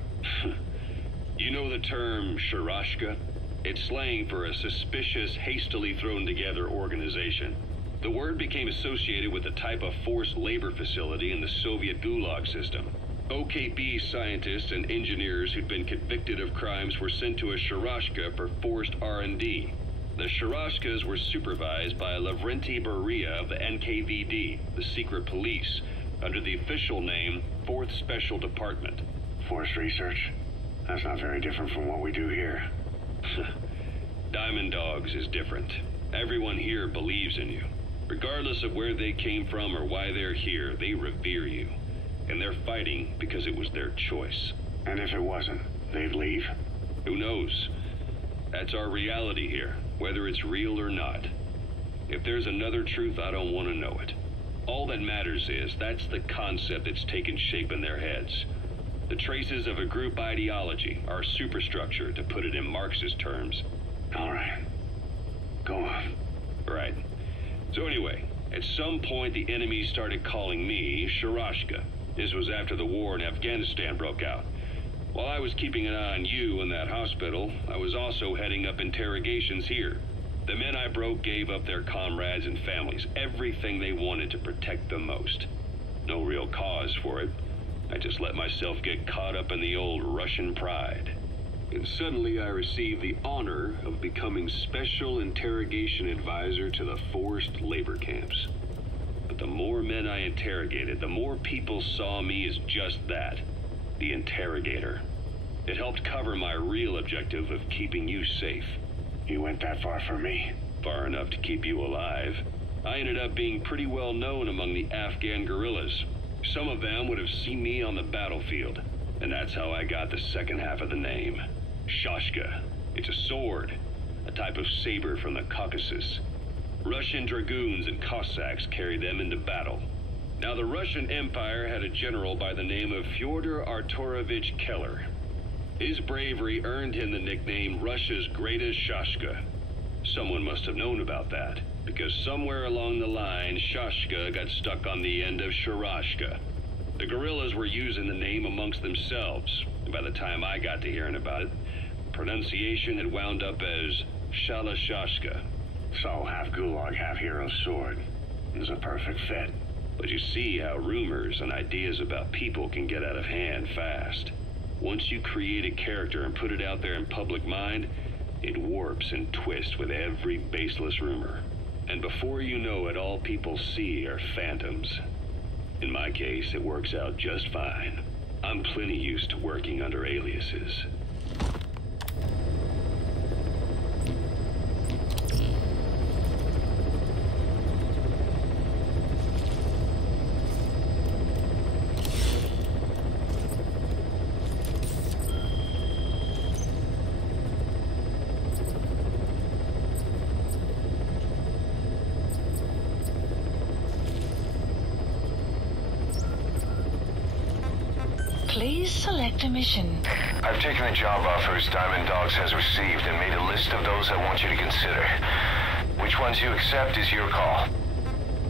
You know the term Sharashka? It's slang for a suspicious, hastily thrown together organization. The word became associated with a type of forced labor facility in the Soviet Gulag system. OKB scientists and engineers who'd been convicted of crimes were sent to a Sharashka for forced R&D. The Sharashkas were supervised by Lavrenti Beria of the NKVD, the secret police, under the official name 4th Special Department. Forced research? That's not very different from what we do here. Diamond Dogs is different. Everyone here believes in you. Regardless of where they came from or why they're here, they revere you. And they're fighting because it was their choice. And if it wasn't, they'd leave? Who knows? That's our reality here, whether it's real or not. If there's another truth, I don't want to know it. All that matters is that's the concept that's taken shape in their heads. The traces of a group ideology, our superstructure, to put it in Marxist terms. All right. Go on. Right. So anyway, at some point the enemy started calling me Sharashka. This was after the war in Afghanistan broke out. While I was keeping an eye on you in that hospital, I was also heading up interrogations here. The men I broke gave up their comrades and families, everything they wanted to protect them most. No real cause for it. I just let myself get caught up in the old Russian pride. And suddenly I received the honor of becoming Special Interrogation Advisor to the forced labor camps. But the more men I interrogated, the more people saw me as just that. The interrogator. It helped cover my real objective of keeping you safe. You went that far for me? Far enough to keep you alive. I ended up being pretty well known among the Afghan guerrillas. Some of them would have seen me on the battlefield, and that's how I got the second half of the name. Shashka. It's a sword, a type of saber from the Caucasus. Russian dragoons and Cossacks carried them into battle. Now, the Russian Empire had a general by the name of Fyodor Arturovich Keller. His bravery earned him the nickname Russia's Greatest Shashka. Someone must have known about that, because somewhere along the line, Shashka got stuck on the end of Sharashka. The guerrillas were using the name amongst themselves, and by the time I got to hearing about it, pronunciation had wound up as Shalashashka. So half gulag, half hero sword. Is a perfect fit. But you see how rumors and ideas about people can get out of hand fast. Once you create a character and put it out there in public mind, it warps and twists with every baseless rumor. And before you know it, all people see are phantoms. In my case, it works out just fine. I'm plenty used to working under aliases. Please select a mission. I've taken the job offers Diamond Dogs has received and made a list of those I want you to consider. Which ones you accept is your call.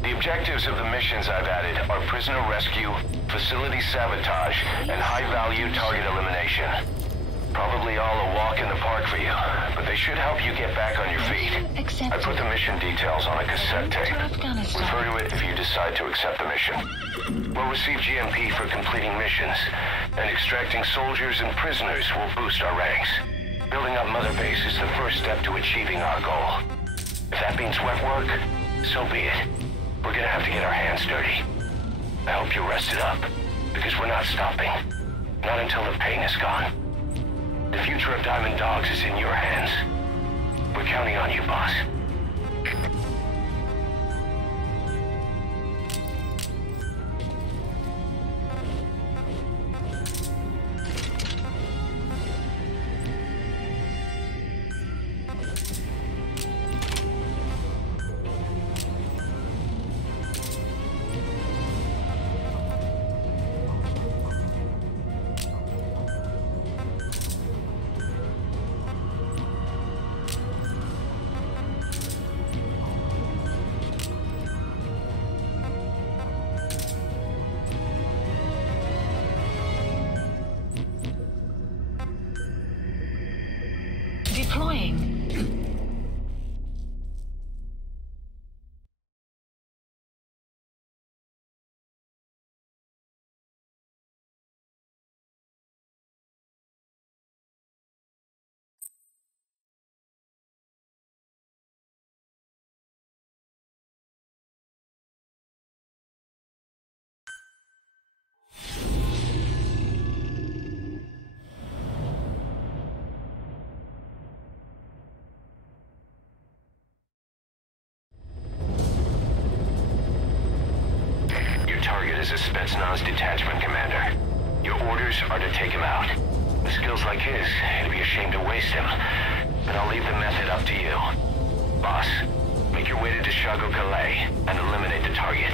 The objectives of the missions I've added are prisoner rescue, facility sabotage, and high-value target elimination. Probably all a walk in the park for you, but they should help you get back on your feet. I put the mission details on a cassette tape. Refer to it if you decide to accept the mission. We'll receive GMP for completing missions, and extracting soldiers and prisoners will boost our ranks. Building up Mother Base is the first step to achieving our goal. If that means wet work, so be it. We're gonna have to get our hands dirty. I hope you're rested up, because we're not stopping. Not until the pain is gone. The future of Diamond Dogs is in your hands. We're counting on you, boss. Deploying. Is a Spetsnaz detachment commander. Your orders are to take him out. With skills like his, it'd be a shame to waste him. But I'll leave the method up to you. Boss, make your way to Deshago Calais and eliminate the target.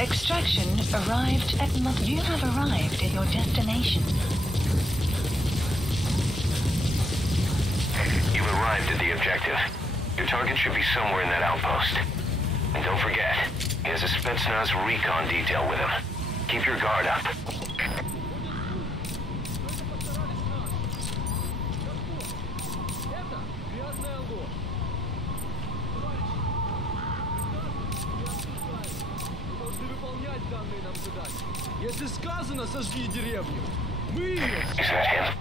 Extraction arrived at You have arrived at your destination. You've arrived at the objective. Your target should be somewhere in that outpost. And don't forget, he has a Spetsnaz recon detail with him. Keep your guard up. Если сказано, сожги деревню. Мы ее... Is that him?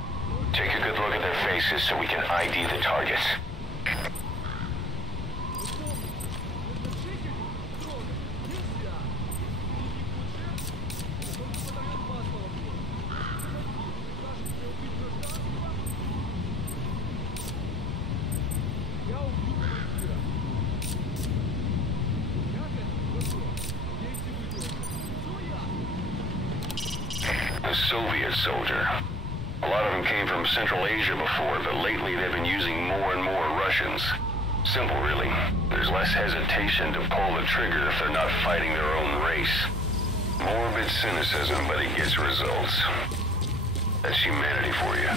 Take a good look at their faces so we can ID the targets. A Soviet soldier. A lot of them came from Central Asia before, but lately they've been using more and more Russians. Simple, really. There's less hesitation to pull the trigger if they're not fighting their own race. Morbid cynicism, but it gets results. That's humanity for you.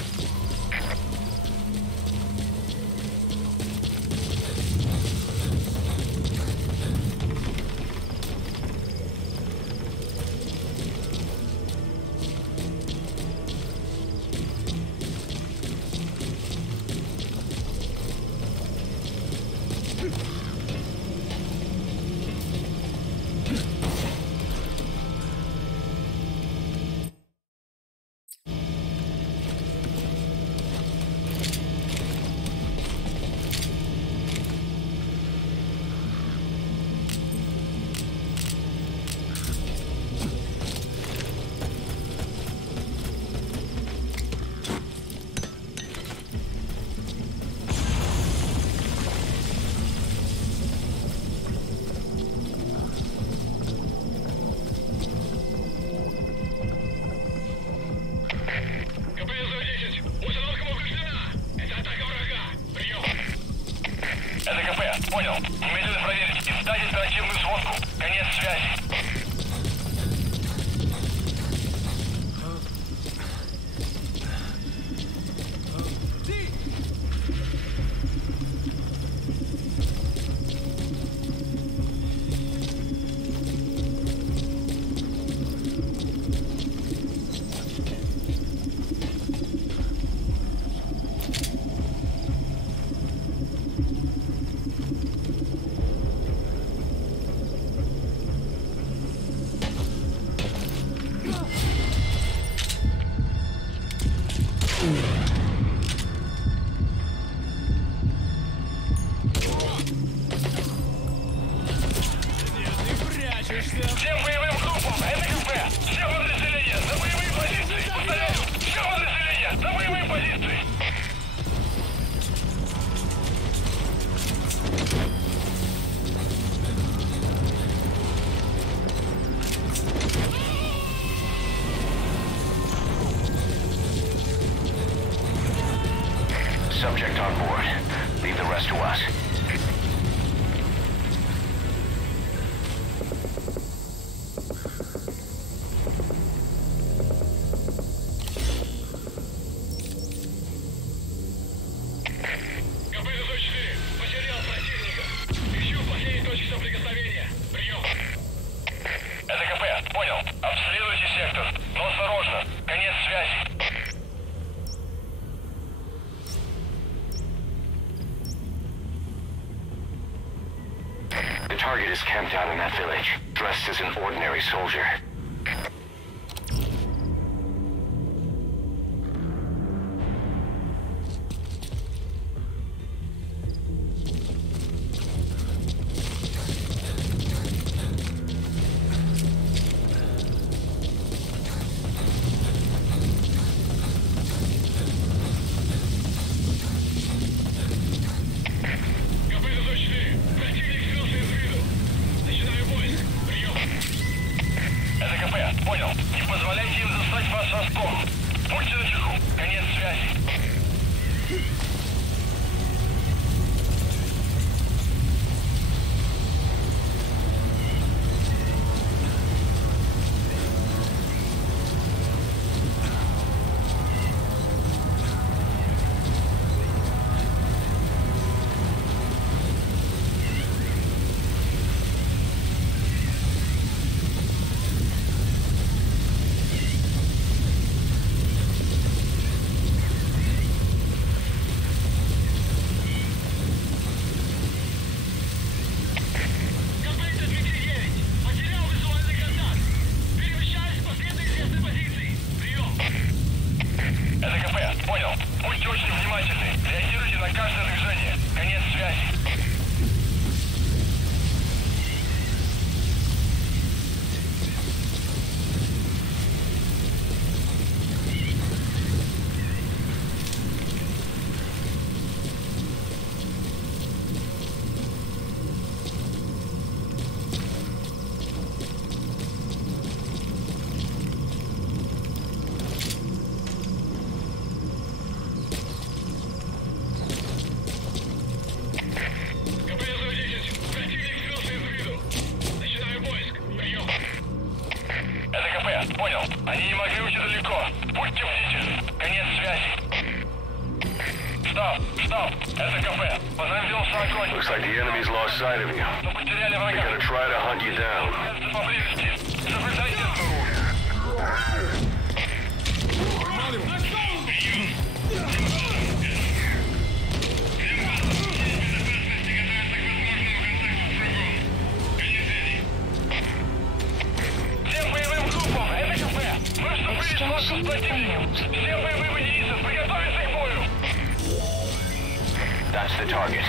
Понял. Немедленно проверить и сдать оперативную сводку. Конец связи. Всем боевым группам, это КП! Все подразделения, на боевые позиции! Повторяю, все подразделения, на боевые позиции! Subject on board. Leave the rest to us. КП-02-4, потерял противника. Ищу последней точки соприкосновения. Прием. Это КП, понял. Обследуйте сектор. Но осторожно. Конец связи. The target is camped out in that village, dressed as an ordinary soldier. КП-02-4, противник скрылся из виду. Начинаю поиск. Прием. Это КП, понял. Не позволяйте им застать вас врасплох. Будьте начеку. Конец связи. КП, понял. Они не могли уйти далеко. Будьте бдительны. Конец связи. Стоп. Это КП. По нам велся огонь. Looks like the enemy's lost sight of you. Мы потеряли They're врага. gonna try to hunt you down. Поблизости. Соблюдайте. Всем боевым группам, это КП. Мы вступили в схватку с противником. Все боевые единицы, приготовиться к бою. That's the target.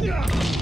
Yeah.